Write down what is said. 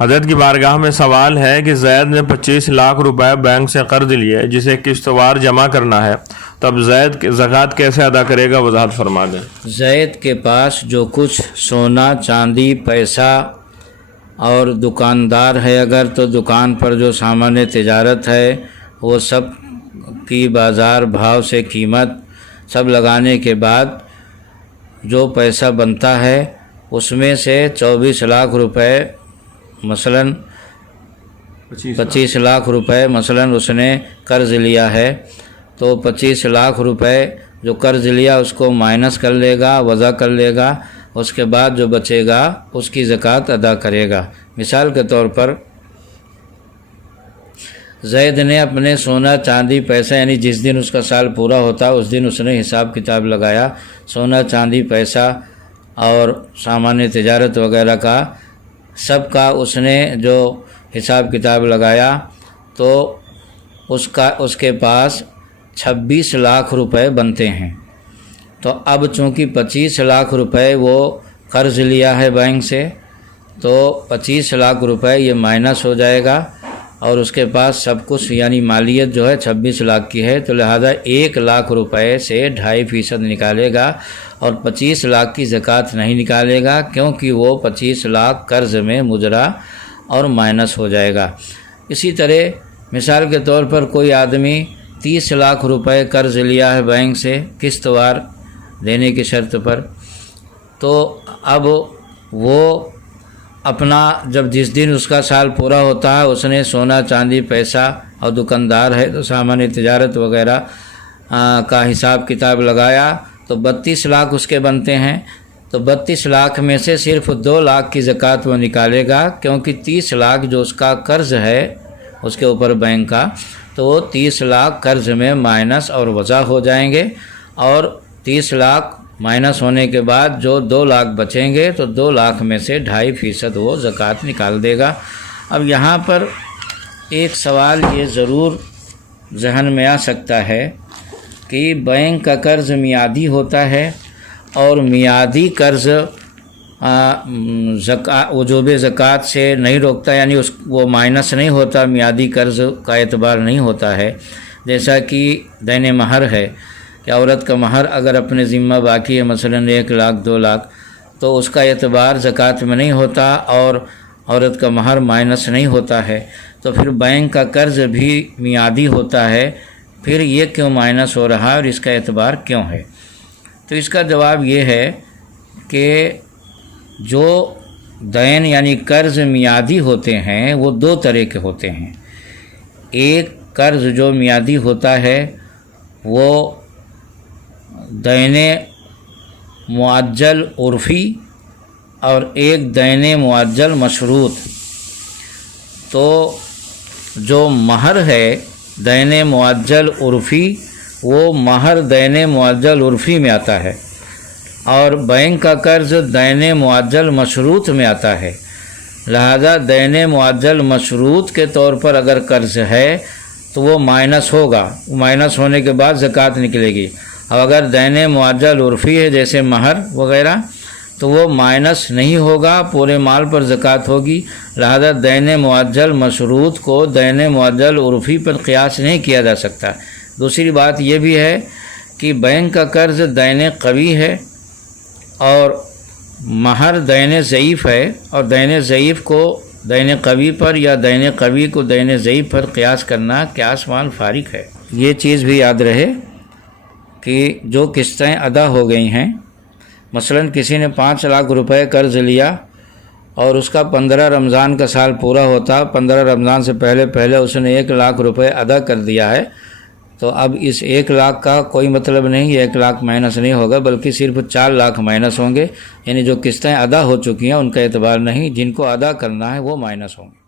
حضرت کی بارگاہ میں سوال ہے کہ زید نے 25 لاکھ روپے بینک سے قرض لیے جسے قسط وار جمع کرنا ہے، تو اب زید زکوٰۃ کیسے ادا کرے گا؟ وضاحت فرما دیں۔ زید کے پاس جو کچھ سونا چاندی پیسہ اور دکاندار ہے اگر، تو دکان پر جو سامان تجارت ہے وہ سب کی بازار بھاؤ سے قیمت سب لگانے کے بعد جو پیسہ بنتا ہے اس میں سے 24 لاکھ روپے مثلاً 25 لاکھ روپے مثلاً اس نے قرض لیا ہے، تو 25 لاکھ روپے جو قرض لیا اس کو مائنس کر لے گا، وضع کر لے گا، اس کے بعد جو بچے گا اس کی زکوٰۃ ادا کرے گا۔ مثال کے طور پر زید نے اپنے سونا چاندی پیسہ یعنی جس دن اس کا سال پورا ہوتا اس دن اس نے حساب کتاب لگایا، سونا چاندی پیسہ اور سامان تجارت وغیرہ کا سب کا اس نے جو حساب کتاب لگایا، تو اس کے پاس 26 لاکھ روپے بنتے ہیں۔ تو اب چونکہ 25 لاکھ روپے وہ قرض لیا ہے بینک سے، تو 25 لاکھ روپے یہ مائنس ہو جائے گا، اور اس کے پاس سب کچھ یعنی مالیت جو ہے 26 لاکھ کی ہے، تو لہذا 1 لاکھ روپے سے 2.5% نکالے گا اور 25 لاکھ کی زکوٰۃ نہیں نکالے گا، کیونکہ وہ 25 لاکھ قرض میں مجرا اور مائنس ہو جائے گا۔ اسی طرح مثال کے طور پر کوئی آدمی 30 لاکھ روپے قرض لیا ہے بینک سے قسط وار دینے کی شرط پر، تو اب وہ اپنا جب جس دن اس کا سال پورا ہوتا ہے اس نے سونا چاندی پیسہ اور دکاندار ہے تو سامان تجارت وغیرہ کا حساب کتاب لگایا، تو 32 لاکھ اس کے بنتے ہیں، تو 32 لاکھ میں سے صرف 2 لاکھ کی زکوٰۃ وہ نکالے گا، کیونکہ 30 لاکھ جو اس کا قرض ہے اس کے اوپر بینک کا، تو وہ 30 لاکھ قرض میں مائنس اور وضع ہو جائیں گے، اور 30 لاکھ مائنس ہونے کے بعد جو 2 لاکھ بچیں گے تو 2 لاکھ میں سے 2.5% وہ زکوٰۃ نکال دے گا۔ اب یہاں پر ایک سوال یہ ضرور ذہن میں آ سکتا ہے کہ بینک کا قرض میعادی ہوتا ہے، اور میعادی قرض وجوب زکوٰۃ سے نہیں روکتا، یعنی وہ مائنس نہیں ہوتا، میعادی قرض کا اعتبار نہیں ہوتا ہے۔ جیسا کہ دین مہر ہے کہ عورت کا مہر اگر اپنے ذمہ باقی ہے مثلاً 1 لاکھ 2 لاکھ، تو اس کا اعتبار زکوٰۃ میں نہیں ہوتا اور عورت کا مہر مائنس نہیں ہوتا ہے، تو پھر بینک کا قرض بھی میعادی ہوتا ہے، پھر یہ کیوں مائنس ہو رہا ہے اور اس کا اعتبار کیوں ہے؟ تو اس کا جواب یہ ہے کہ جو دین یعنی قرض میعادی ہوتے ہیں وہ 2 طرح کے ہوتے ہیں۔ ایک قرض جو میعادی ہوتا ہے وہ دین معجل عرفی، اور ایک دین معجل مشروط۔ تو جو مہر ہے دین معجل عرفی، وہ مہر دین معجل عرفی میں آتا ہے، اور بینک کا قرض دین معجل مشروط میں آتا ہے۔ لہذا دین معجل مشروط کے طور پر اگر قرض ہے تو وہ مائنس ہوگا، مائنس ہونے کے بعد زکوٰۃ نکلے گی۔ اب اگر دین معجل عرفی ہے جیسے مہر وغیرہ تو وہ مائنس نہیں ہوگا، پورے مال پر زکوٰۃ ہوگی، لہذا دین معجل مشروط کو دین معجل عرفی پر قیاس نہیں کیا جا سکتا۔ دوسری بات یہ بھی ہے کہ بینک کا قرض دین قوی ہے اور مہر دین ضعیف ہے، اور دین ضعیف کو دین قوی پر یا دین قوی کو دین ضعیف پر قیاس کرنا قیاس مان فارق ہے۔ یہ چیز بھی یاد رہے کہ جو قسطیں ادا ہو گئی ہیں، مثلاً کسی نے 5 لاکھ روپے قرض لیا اور اس کا 15 رمضان کا سال پورا ہوتا، 15 رمضان سے پہلے اس نے 1 لاکھ روپے ادا کر دیا ہے، تو اب اس 1 لاکھ کا کوئی مطلب نہیں، 1 لاکھ مائنس نہیں ہوگا بلکہ صرف 4 لاکھ مائنس ہوں گے، یعنی جو قسطیں ادا ہو چکی ہیں ان کا اعتبار نہیں، جن کو ادا کرنا ہے وہ مائنس ہوں گے۔